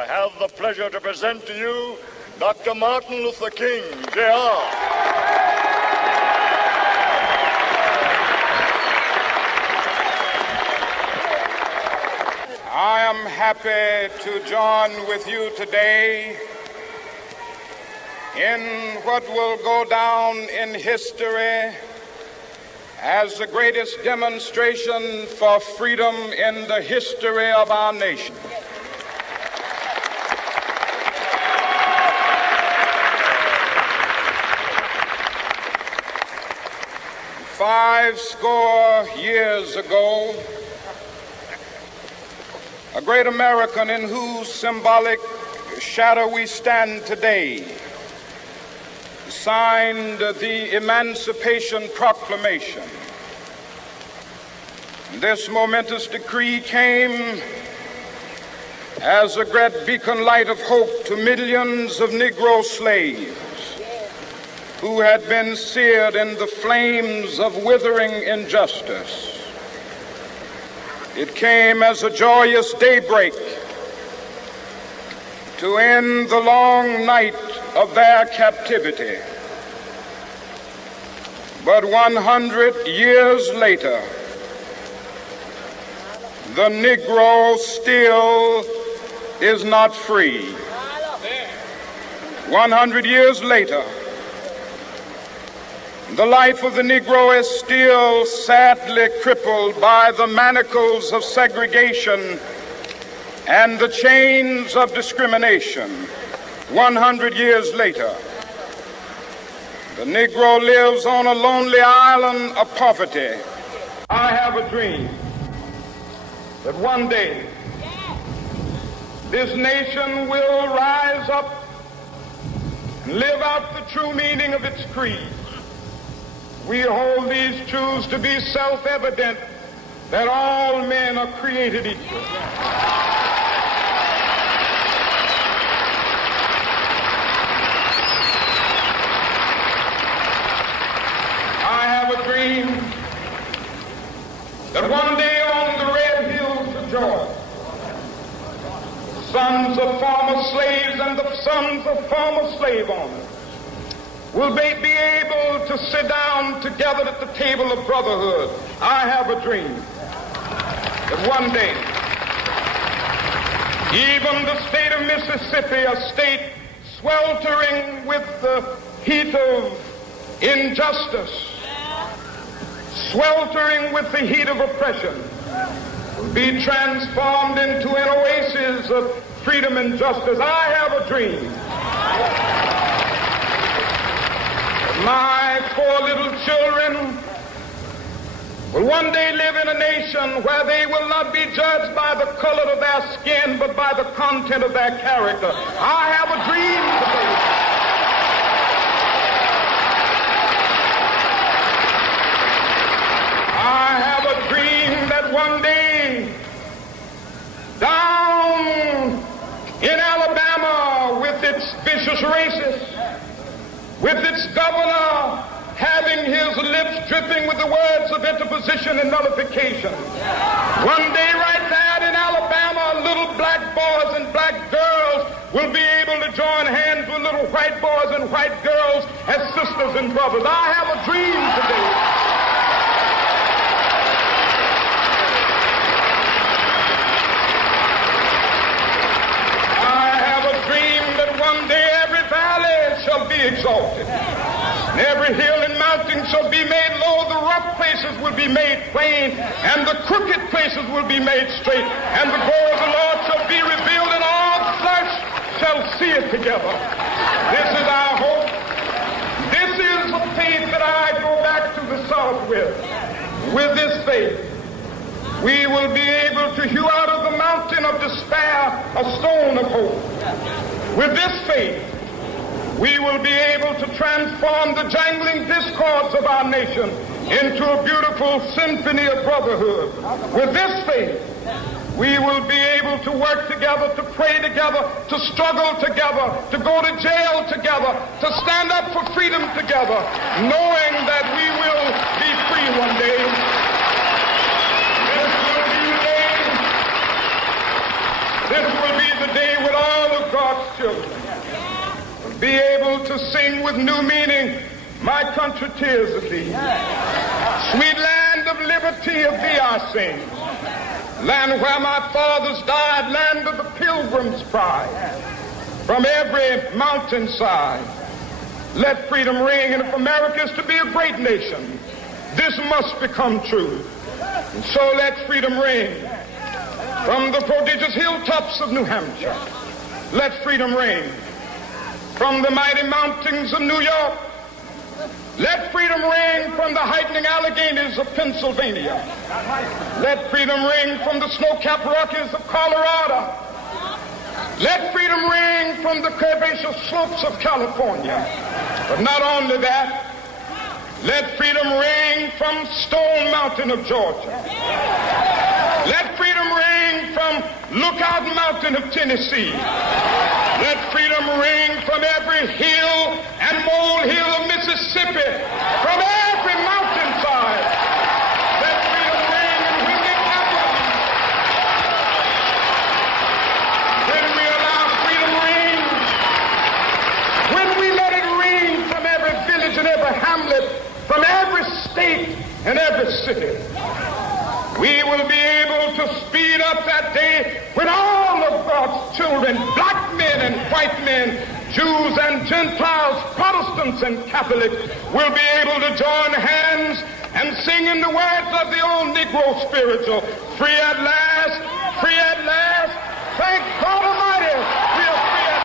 I have the pleasure to present to you Dr. Martin Luther King, Jr. I am happy to join with you today in what will go down in history as the greatest demonstration for freedom in the history of our nation. Five score years ago, a great American in whose symbolic shadow we stand today signed the Emancipation Proclamation. This momentous decree came as a great beacon light of hope to millions of Negro slaves who had been seared in the flames of withering injustice. It came as a joyous daybreak to end the long night of their captivity. But 100 years later, the Negro still is not free. 100 years later, the life of the Negro is still sadly crippled by the manacles of segregation and the chains of discrimination. 100 years later, the Negro lives on a lonely island of poverty. I have a dream that one day this nation will rise up and live out the true meaning of its creed. We hold these truths to be self-evident, that all men are created equal. I have a dream that one day on the red hills of Georgia, the sons of former slaves and the sons of former slave owners will they be able to sit down together at the table of brotherhood. I have a dream that one day, even the state of Mississippi, a state sweltering with the heat of injustice, sweltering with the heat of oppression, will be transformed into an oasis of freedom and justice. I have a dream. My four little children will one day live in a nation where they will not be judged by the color of their skin, but by the content of their character. I have a dream today. I have a dream that one day, down in Alabama, with its vicious racists, with its governor having his lips dripping with the words of interposition and nullification. One day right there in Alabama, little black boys and black girls will be able to join hands with little white boys and white girls as sisters and brothers. I have a dream today. I have a dream that one day every valley shall be exalted, and every hill and mountain shall be made low. The rough places will be made plain, and the crooked places will be made straight, and the glory of the Lord shall be revealed, and all flesh shall see it together. This is our hope. This is the faith that I go back to the South with. With this faith, we will be able to hew out of the mountain of despair a stone of hope. With this faith, we will be able to transform the jangling discords of our nation into a beautiful symphony of brotherhood. With this faith, we will be able to work together, to pray together, to struggle together, to go to jail together, to stand up for freedom together, knowing that we will be free one day. This will be the day when all to sing with new meaning, my country, tears of thee. Sweet land of liberty, of thee I sing. Land where my fathers died, land of the pilgrim's pride. From every mountainside, let freedom ring. And if America is to be a great nation, this must become true. And so let freedom ring. From the prodigious hilltops of New Hampshire, let freedom ring. From the mighty mountains of New York, let freedom ring. From the heightening Alleghenies of Pennsylvania, let freedom ring. From the snow-capped Rockies of Colorado, let freedom ring. From the curvaceous slopes of California. But not only that, let freedom ring from Stone Mountain of Georgia. Let freedom ring from Lookout Mountain of Tennessee. Let freedom ring from every hill and molehill of Mississippi, from every mountainside. Let freedom ring, and when it happens, when we allow freedom ring, when we let it ring from every village and every hamlet, from every state and every city, we will be able to speed up that day when all of God's children, black men and white men, Jews and Gentiles, Protestants and Catholics, will be able to join hands and sing in the words of the old Negro spiritual, free at last, thank God Almighty.